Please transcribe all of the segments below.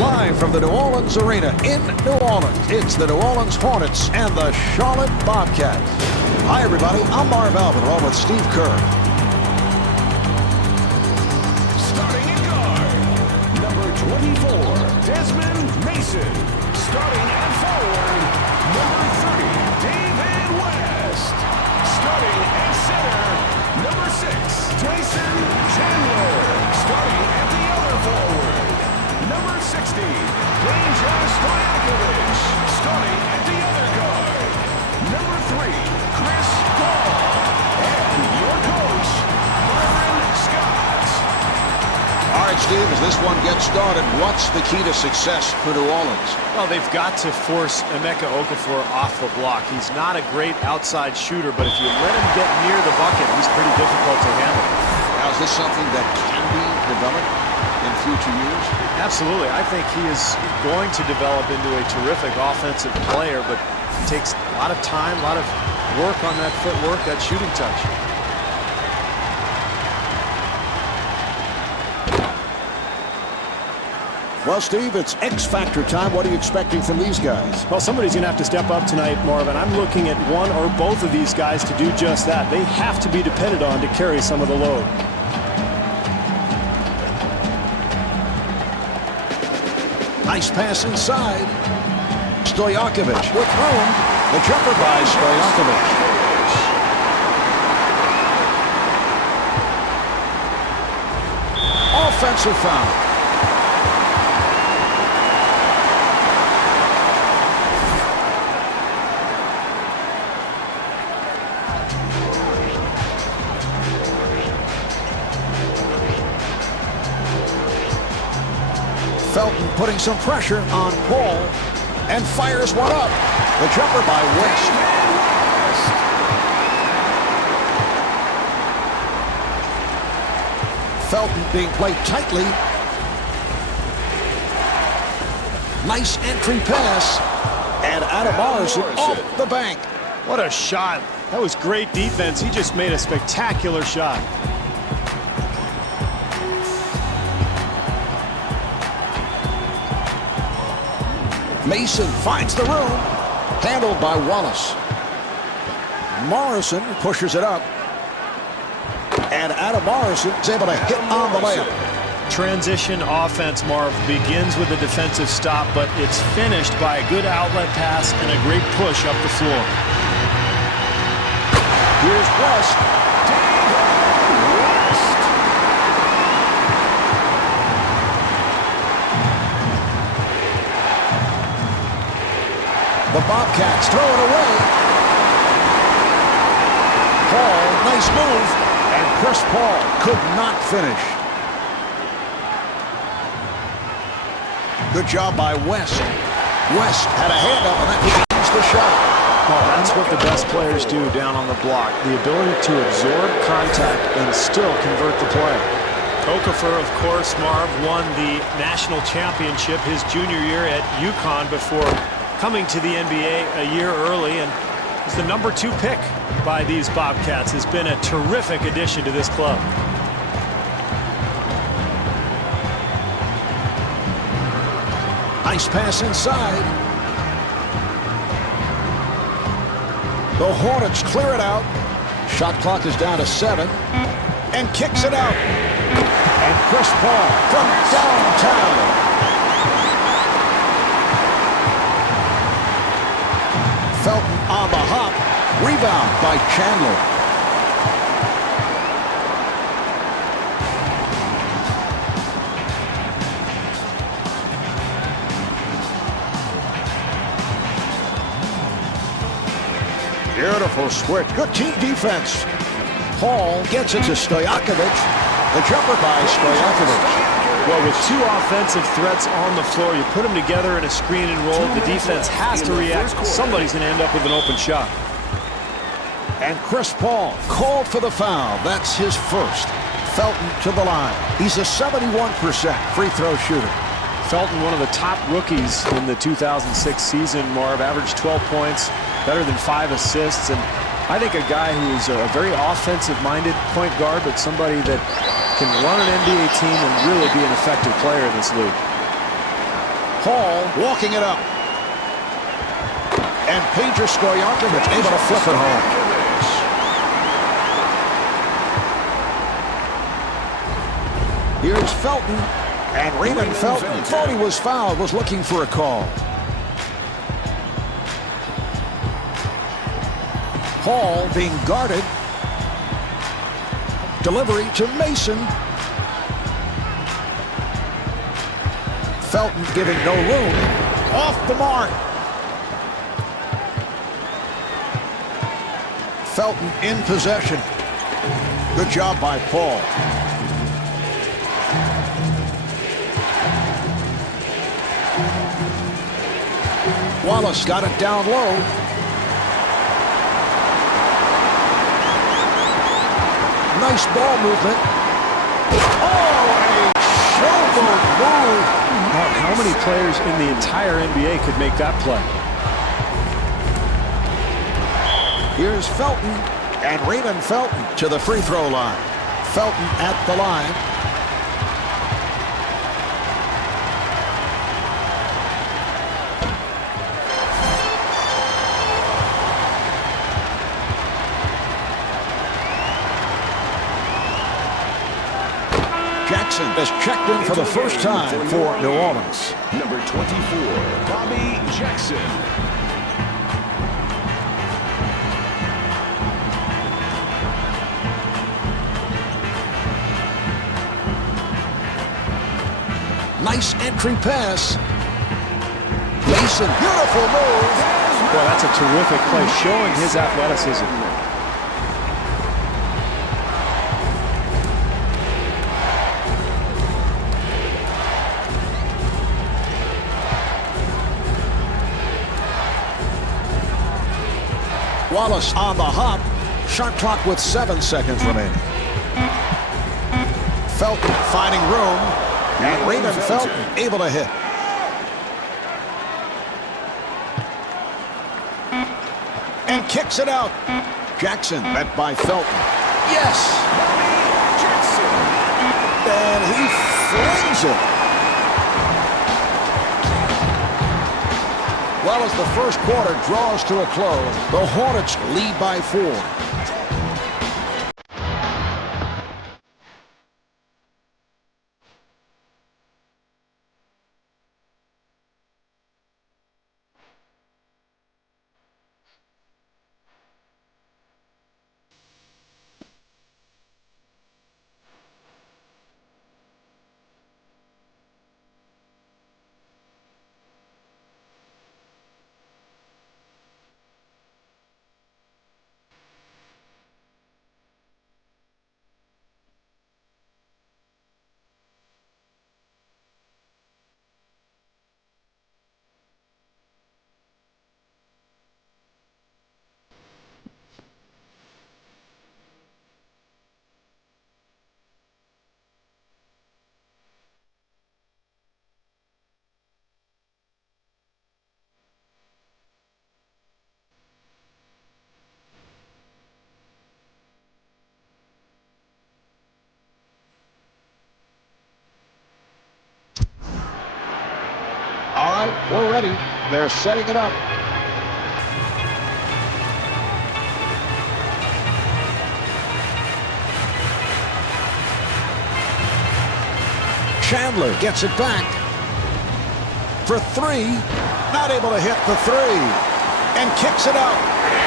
Live from the New Orleans Arena in New Orleans, it's the New Orleans Hornets and the Charlotte Bobcats. Hi, everybody. I'm Marv Albin, along with Steve Kerr. Starting at guard, number 24, Desmond Mason. Starting at forward, number 30, David West. Starting at center, number 6, Tyson Chandler. Starting at the other forward, number 60, Deja Stojakovic. Starting at the other guard, number 3, Chris Paul. And your coach, Byron Scott. All right, Steve, as this one gets started, what's the key to success for New Orleans? Well, they've got to force Emeka Okafor off the block. He's not a great outside shooter, but if you let him get near the bucket, he's pretty difficult to handle. Now, is this something that can be developed in future years? Absolutely. I think he is going to develop into a terrific offensive player, but it takes a lot of time, a lot of work on that footwork, that shooting touch. Well, Steve, it's X-Factor time. What are you expecting from these guys? Well, somebody's going to have to step up tonight, Marvin. I'm looking at one or both of these guys to do just that. They have to be depended on to carry some of the load. Nice pass inside. Stojakovic with room. The jumper by Stojakovic. Offensive foul. Felton putting some pressure on Paul and fires one up. The jumper by West. Felton being played tightly. Nice entry pass. And Morrison off the bank. What a shot. That was great defense. He just made a spectacular shot. Mason finds the room. Handled by Wallace. Morrison pushes it up. And Morrison is able to hit on the layup. Transition offense, Marv, begins with a defensive stop, but it's finished by a good outlet pass and a great push up the floor. Here's West. The Bobcats throw it away. Paul, nice move. And Chris Paul could not finish. Good job by West. West had a hand up, and that begins the shot. Well, that's what the best players do down on the block. The ability to absorb contact and still convert the play. Okafor, of course, Marv, won the national championship his junior year at UConn before coming to the NBA a year early, and is the number 2 pick by these Bobcats. Has been a terrific addition to this club. Nice pass inside. The Hornets clear it out. Shot clock is down to 7. And kicks it out. And Chris Paul from downtown. Felton on the hop. Rebound by Chandler. Beautiful switch. Good team defense. Paul gets it to Stojakovic. The jumper by Stojakovic. Well, with 2 offensive threats on the floor, you put them together in a screen and roll. The defense has to react. Somebody's going to end up with an open shot. And Chris Paul called for the foul. That's his first. Felton to the line. He's a 71% free throw shooter. Felton, one of the top rookies in the 2006 season, Marv, averaged 12 points, better than 5 assists, and I think a guy who's a very offensive-minded point guard, but somebody that can run an NBA team and really be an effective player in this league. Hall walking it up. And Peja Stojakovic able to flip it home. Here's Felton. And Raymond Felton thought he was fouled, was looking for a call. Hall being guarded. Delivery to Mason. Felton giving no room. Off the mark. Felton in possession. Good job by Paul. Wallace got it down low. Nice ball movement. Oh, a showboat move. How many players in the entire NBA could make that play? Here's Felton, and Raymond Felton to the free throw line. Felton at the line. Jackson is checked in for the first time for New Orleans. Number 24, Bobby Jackson. Nice entry pass. Mason, beautiful move. Well, that's a terrific play, showing his athleticism. Wallace on the hop. Shot clock with 7 seconds remaining. Felton finding room. And Raymond Felton able to hit. And kicks it out. Jackson met by Felton. Yes! Jackson. And he flings it. Well, as the first quarter draws to a close, the Hornets lead by 4. All right, we're ready. They're setting it up. Chandler gets it back. For 3. Not able to hit the 3. And kicks it out.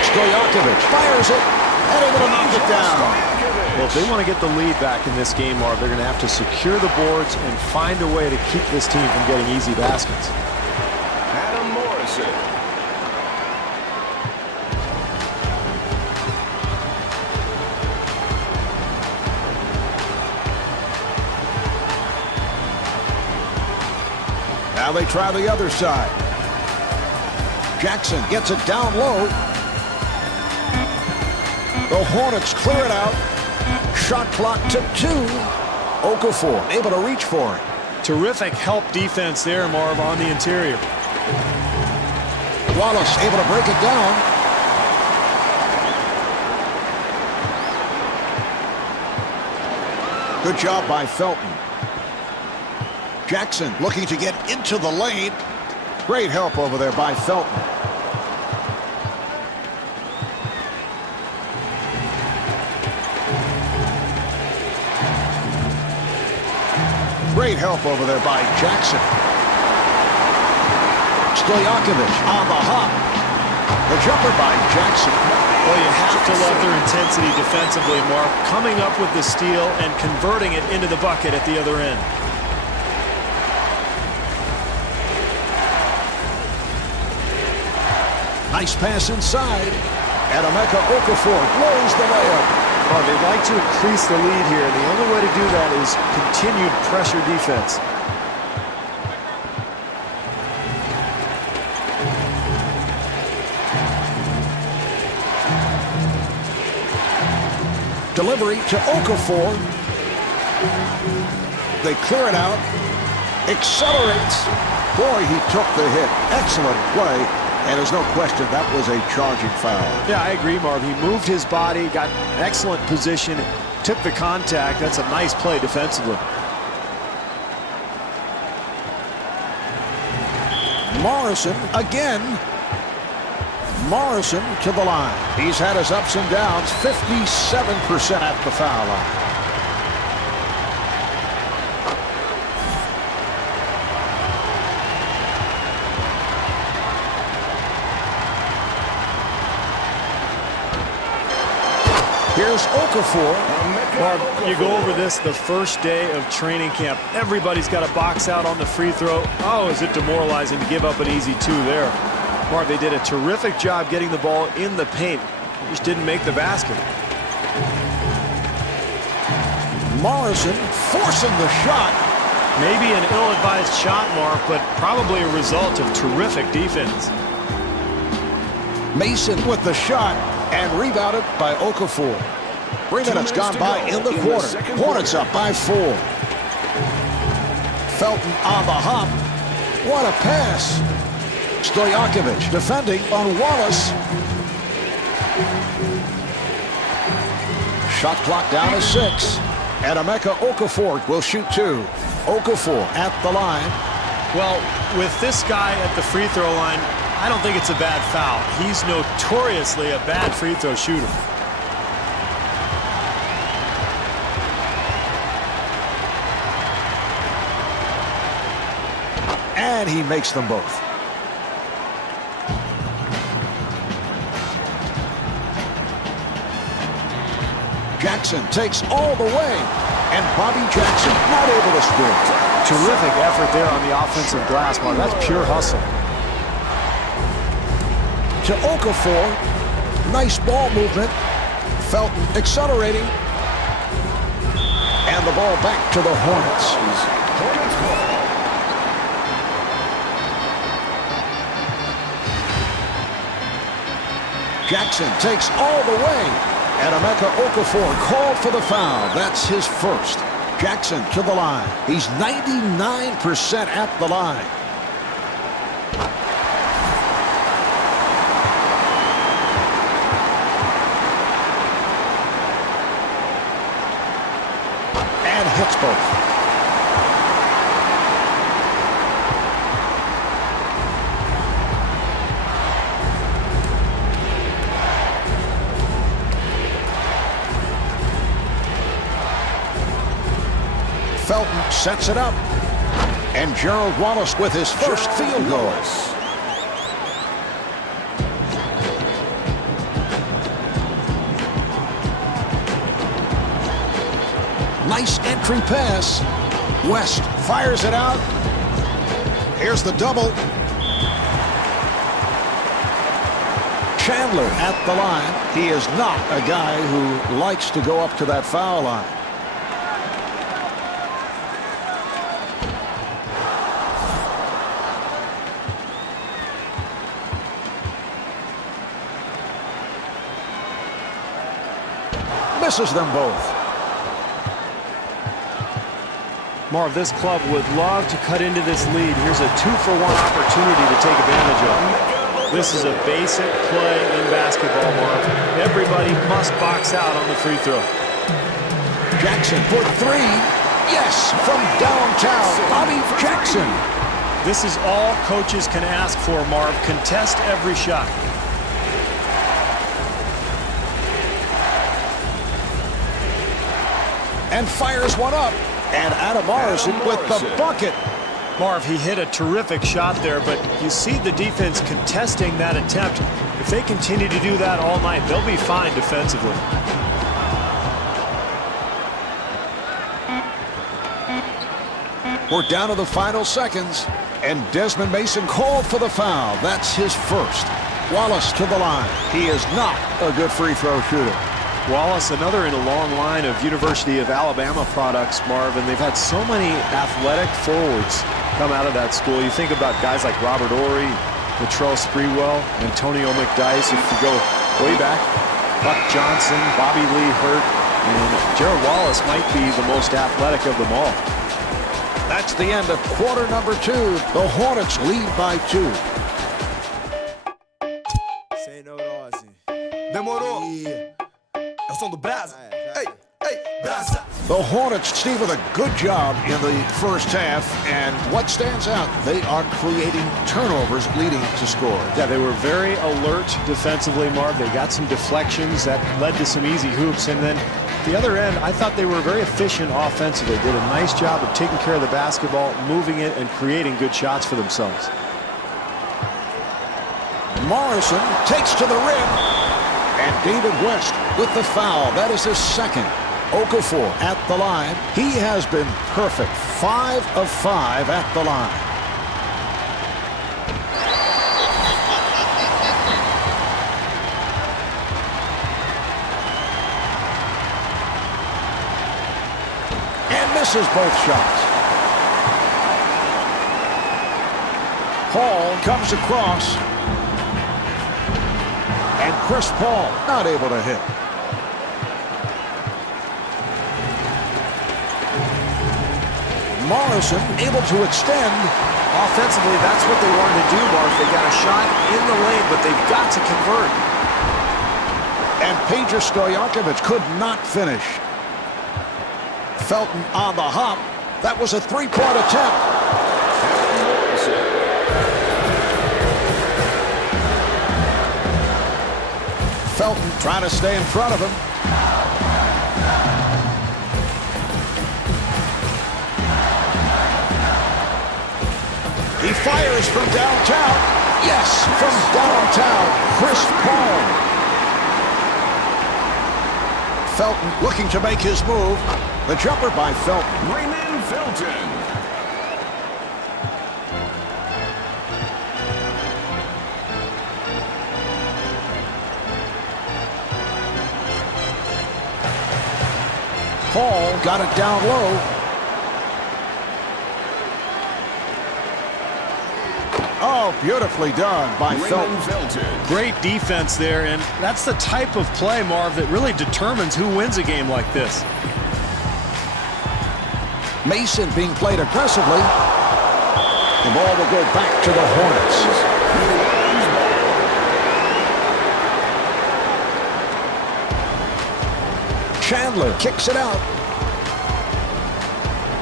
Stojakovic fires it. And able to knock it down. Well, if they want to get the lead back in this game, Marv, they're going to have to secure the boards and find a way to keep this team from getting easy baskets. Adam Morrison. Now they try the other side. Jackson gets it down low. The Hornets clear it out. Shot clock to 2. Okafor able to reach for it. Terrific help defense there, Marv, on the interior. Wallace able to break it down. Good job by Felton. Jackson looking to get into the lane. Great help over there by Felton. Great help over there by Jackson. Stojakovic on the hop. The jumper by Jackson. Well, you have to love their intensity defensively, Mark. Coming up with the steal and converting it into the bucket at the other end. Nice pass inside. And Emeka Okafor blows the layup. Well, they'd like to increase the lead here, and the only way to do that is continued pressure defense. Delivery to Okafor. They clear it out. Accelerates. Boy, he took the hit. Excellent play. And there's no question that was a charging foul. Yeah, I agree, Marv. He moved his body, got an excellent position, took the contact. That's a nice play defensively. Morrison again. Morrison to the line. He's had his ups and downs. 57% at the foul line. Here's Okafor. Marv, you go over this the first day of training camp. Everybody's got a box out on the free throw. Oh, is it demoralizing to give up an easy two there. Marv, they did a terrific job getting the ball in the paint. They just didn't make the basket. Morrison forcing the shot. Maybe an ill-advised shot, Mark, but probably a result of terrific defense. Mason with the shot and rebounded by Okafor. 3 minutes gone by in the quarter. Hornets up by 4. Felton on the hop. What a pass. Stojakovic defending on Wallace. Shot clock down to 6. And Emeka Okafor will shoot 2. Okafor at the line. Well, with this guy at the free throw line, I don't think it's a bad foul. He's notoriously a bad free throw shooter. And he makes them both. Jackson takes all the way. And Bobby Jackson not able to score. Terrific effort there on the offensive glass, Marv. That's pure hustle. To Okafor. Nice ball movement. Felton accelerating. And the ball back to the Hornets. Hornets ball. Jackson takes all the way. And Emeka Okafor called for the foul. That's his first. Jackson to the line. He's 99% at the line. And hits both. Felton sets it up. And Gerald Wallace with his first field goal. Nice entry pass. West fires it out. Here's the double. Chandler at the line. He is not a guy who likes to go up to that foul line. Misses them both. Marv, this club would love to cut into this lead. Here's a 2-for-1 opportunity to take advantage of. This is a basic play in basketball, Marv. Everybody must box out on the free throw. Jackson for 3. Yes, from downtown, Bobby Jackson. This is all coaches can ask for, Marv. Contest every shot. And fires one up. And Adam Morrison with the bucket. Marv, he hit a terrific shot there, but you see the defense contesting that attempt. If they continue to do that all night, they'll be fine defensively. We're down to the final seconds, and Desmond Mason called for the foul. That's his first. Wallace to the line. He is not a good free throw shooter. Wallace, another in a long line of University of Alabama products, Marv, and they've had so many athletic forwards come out of that school. You think about guys like Robert Horry, Latrell Sprewell, Antonio McDyess. If you go way back, Buck Johnson, Bobby Lee Hurt, and Gerald Wallace might be the most athletic of them all. That's the end of quarter number 2. The Hornets lead by 2. Say no to Ozzy. Demorou. É o som do Brasa. Hey, hey, Brasa. The Hornets, Steve, with a good job in the first half, and what stands out, they are creating turnovers leading to scores. Yeah, they were very alert defensively, Marv. They got some deflections that led to some easy hoops, and then the other end, I thought they were very efficient offensively. Did a nice job of taking care of the basketball, moving it, and creating good shots for themselves. Morrison takes to the rim, and David West with the foul. That is his second. Okafor at the line. He has been perfect. 5 of 5 at the line. And misses both shots. Hall comes across. And Chris Paul not able to hit. Morrison able to extend. Offensively, that's what they wanted to do, Mark. They got a shot in the lane, but they've got to convert. And Peja Stojakovic could not finish. Felton on the hop. That was a three-point attempt. Felton trying to stay in front of him. He fires from downtown. Yes, from downtown. Chris Paul. Felton looking to make his move. The jumper by Felton. Raymond Felton. Paul got it down low. Oh, beautifully done by Felton. Great defense there, and that's the type of play, Marv, that really determines who wins a game like this. Mason being played aggressively. The ball will go back to the Hornets. Chandler kicks it out.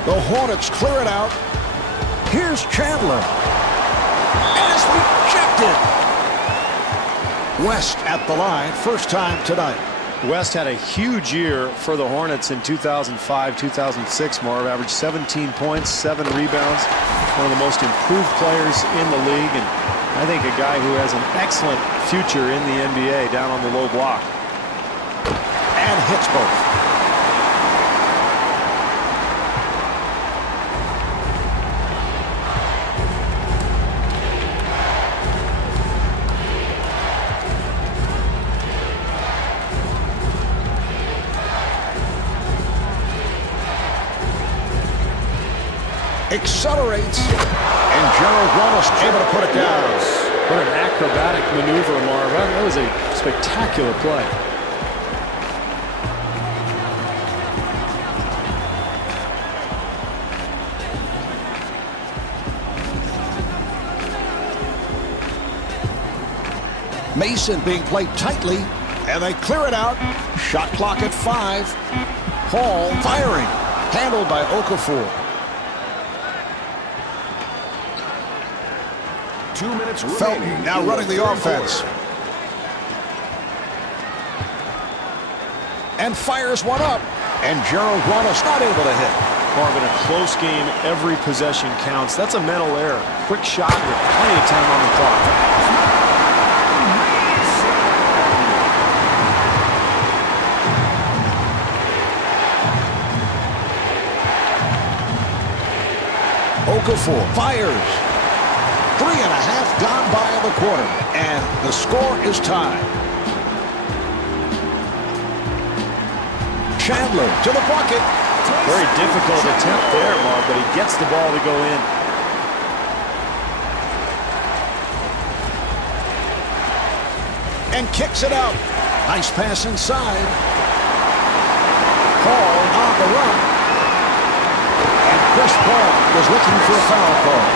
The Hornets clear it out. Here's Chandler. And it's rejected. West at the line, first time tonight. West had a huge year for the Hornets in 2005-2006, Marv. Averaged 17 points, 7 rebounds. One of the most improved players in the league, and I think a guy who has an excellent future in the NBA down on the low block. And hits both. Accelerates, and Gerald Wallace able to put it down. What an acrobatic maneuver, Marv. That was a spectacular play. Mason being played tightly, and they clear it out. Shot clock at 5. Hall firing. Handled by Okafor. 2 minutes Felton remaining. now running the offense. And fires one up. And Gerald Wallace not able to hit. Marvin, a close game, every possession counts. That's a mental error. Quick shot with plenty of time on the clock. Okafor fires. 3.5 gone by in the quarter. And the score is tied. Chandler to the bucket. Very difficult attempt there, Marv, but he gets the ball to go in. And kicks it out. Nice pass inside. Paul on the run. And Chris Paul was looking for a foul call.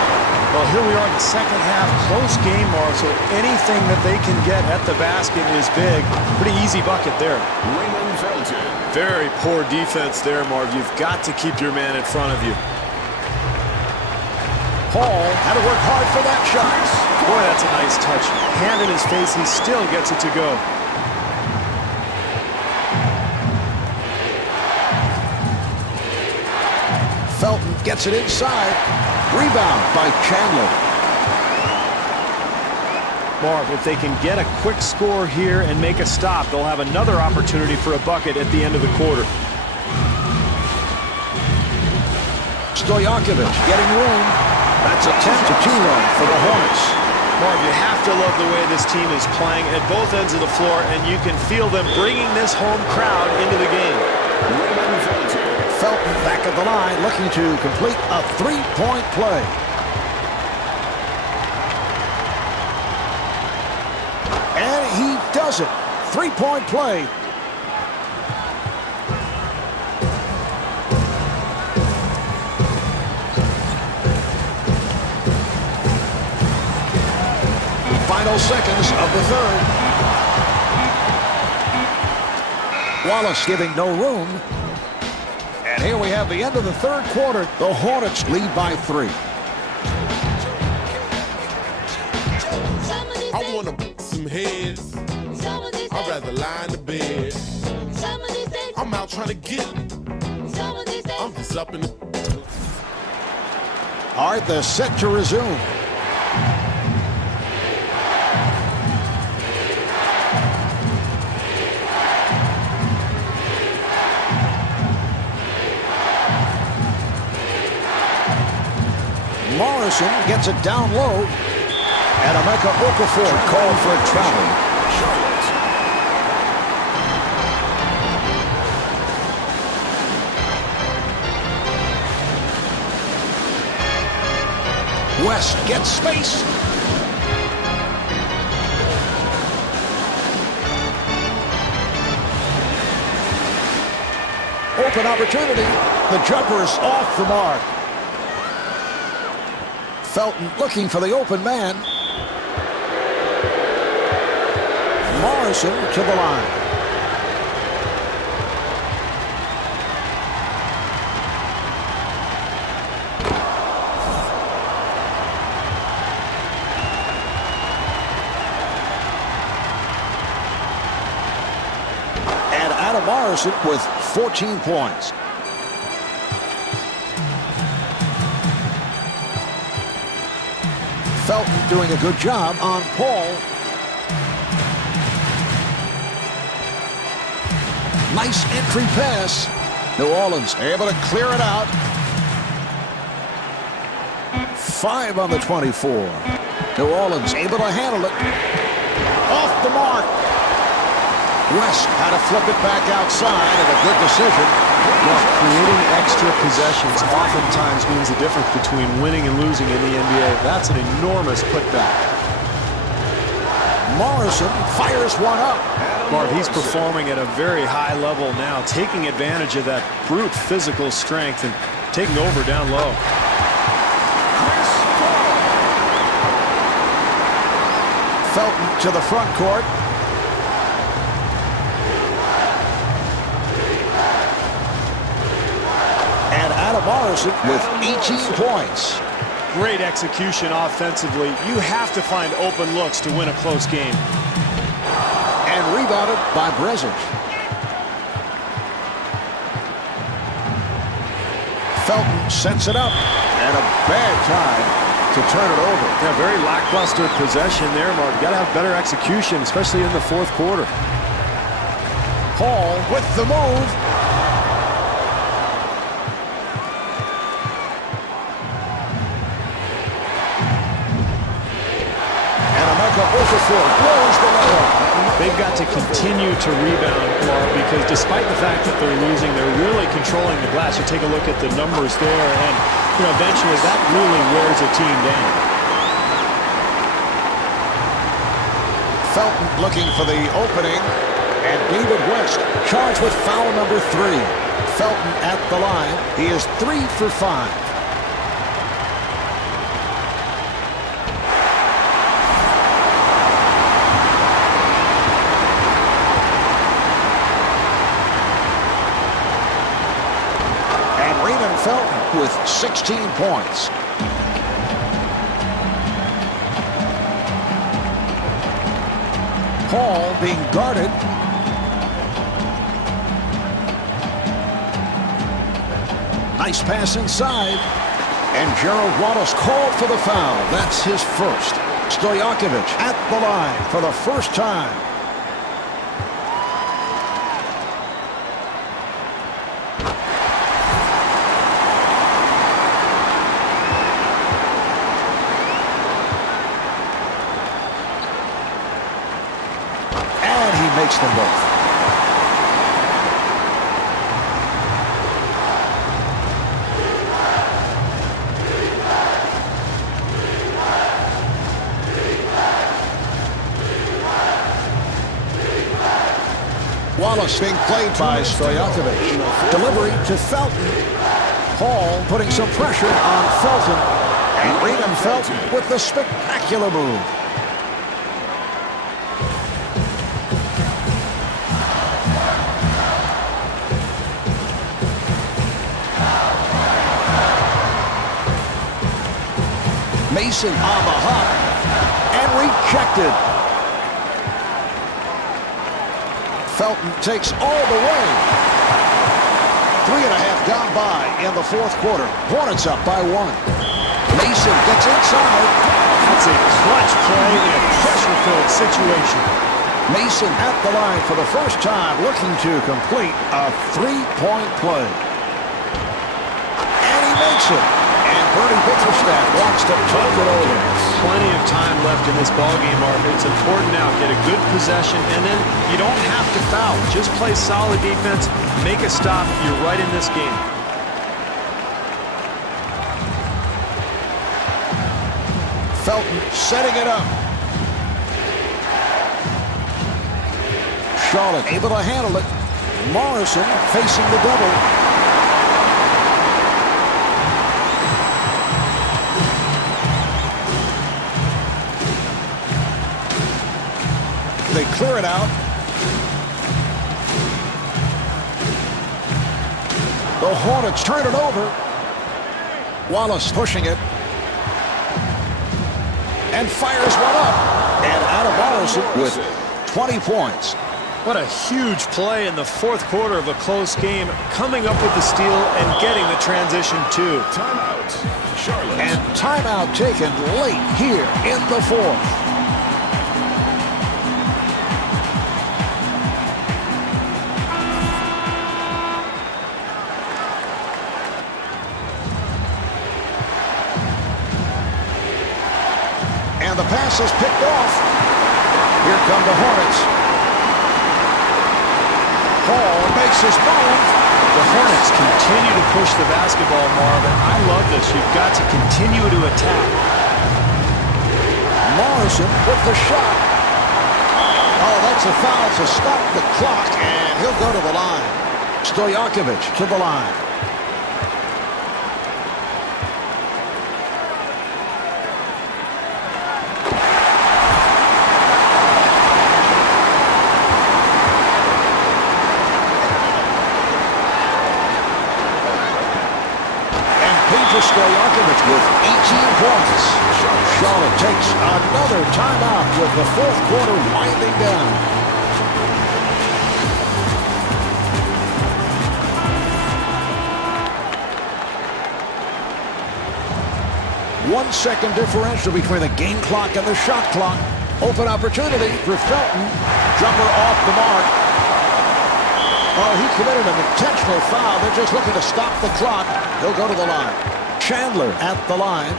Well, here we are in the second half. Close game, Marv, so anything that they can get at the basket is big. Pretty easy bucket there. Raymond Felton. Very poor defense there, Marv. You've got to keep your man in front of you. Paul had to work hard for that shot. Boy, that's a nice touch. Hand in his face, he still gets it to go. Felton gets it inside. Rebound by Chandler. Marv, if they can get a quick score here and make a stop, they'll have another opportunity for a bucket at the end of the quarter. Stojakovic getting room. That's a 10-2 run for the Hornets. Marv, you have to love the way this team is playing at both ends of the floor, and you can feel them bringing this home crowd into the game. Raymond Felton. Felton back at the line looking to complete a three-point play. And he does it. Three-point play. Final seconds of the third. Wallace giving no room. And here we have the end of the third quarter. The Hornets lead by 3. I wanna put some heads. I'd rather lie in the bed. I'm out trying to get it. I'm just up in the. All right, they're set to resume. Morrison gets it down low. And Emeka Okafor called for a travel. Charlotte. West gets space. Open opportunity. The jumper's off the mark. Felton looking for the open man. Morrison to the line. And Adam Morrison with 14 points. Felton doing a good job on Paul. Nice entry pass. New Orleans able to clear it out. 5 on the 24. New Orleans able to handle it. Off the mark. West had to flip it back outside, and a good decision. Well, creating extra possessions oftentimes means the difference between winning and losing in the NBA. That's an enormous putback. Morrison fires one up. Marv, he's performing at a very high level now, taking advantage of that brute physical strength and taking over down low. Felton to the front court. Morrison with 18 points. Great execution offensively. You have to find open looks to win a close game. And rebounded by Brezic. Felton sets it up. And a bad time to turn it over. Yeah, very lackluster possession there, Mark. Got to have better execution, especially in the fourth quarter. Hall with the move. And Emeka Okafor blows the layup. They've got to continue to rebound, Mark, because despite the fact that they're losing, they're really controlling the glass. You take a look at the numbers there, and eventually that really wears a team down. Felton looking for the opening, and David West charged with foul number 3. Felton at the line. He is 3 for 5. Felton with 16 points. Hall being guarded. Nice pass inside. And Gerald Wallace called for the foul. That's his first. Stojakovic at the line for the first time. Makes them both. Wallace being played by Stojakovic. Delivery to Felton. Hall putting some pressure on Felton. And Raymond Felton with the spectacular move. Mason on the hop and rejected. Felton takes all the way. 3.5 gone by in the fourth quarter. Hornets up by 1. Mason gets inside. That's a clutch play in a pressure-filled situation. Mason at the line for the first time, looking to complete a 3-point play. And he makes it. Bernie Bickerstaff wants to talk it over. Plenty of time left in this ballgame, Mark. It's important now. Get a good possession, and then you don't have to foul. Just play solid defense. Make a stop. You're right in this game. Felton setting it up. Charlotte able to handle it. Morrison facing the double. They clear it out. The Hornets turn it over. Wallace pushing it. And fires one up. And out of Morrison with 20 points. What a huge play in the fourth quarter of a close game. Coming up with the steal and getting the transition too. Timeout, Charlotte. And timeout taken late here in the fourth. And the pass is picked off. Here come the Hornets. Hall makes his move. The Hornets continue to push the basketball, Marvin. I love this. You've got to continue to attack. Morrison with the shot. Oh, that's a foul to stop the clock, and he'll go to the line. Stojakovic to the line. takes another timeout with the fourth quarter winding down. 1 second differential between the game clock and the shot clock. Open opportunity for Felton. Jumper off the mark. Oh, he committed an intentional foul. They're just looking to stop the clock. He'll go to the line. Chandler at the line.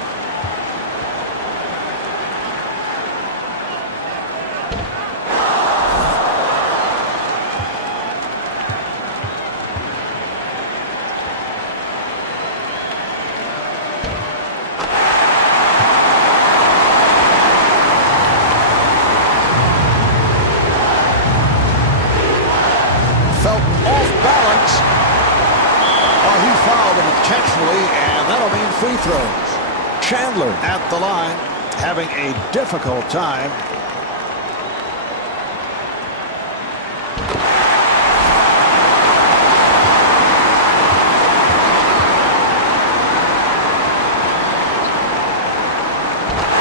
And that'll mean free throws. Chandler at the line, having a difficult time.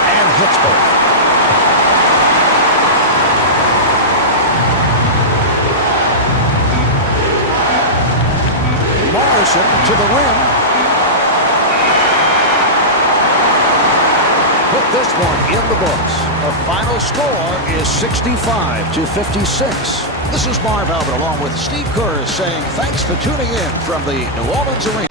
And hits both. Morrison to the rim. Put this one in the books. The final score is 65-56. This is Marv Albert along with Steve Kerr saying thanks for tuning in from the New Orleans Arena.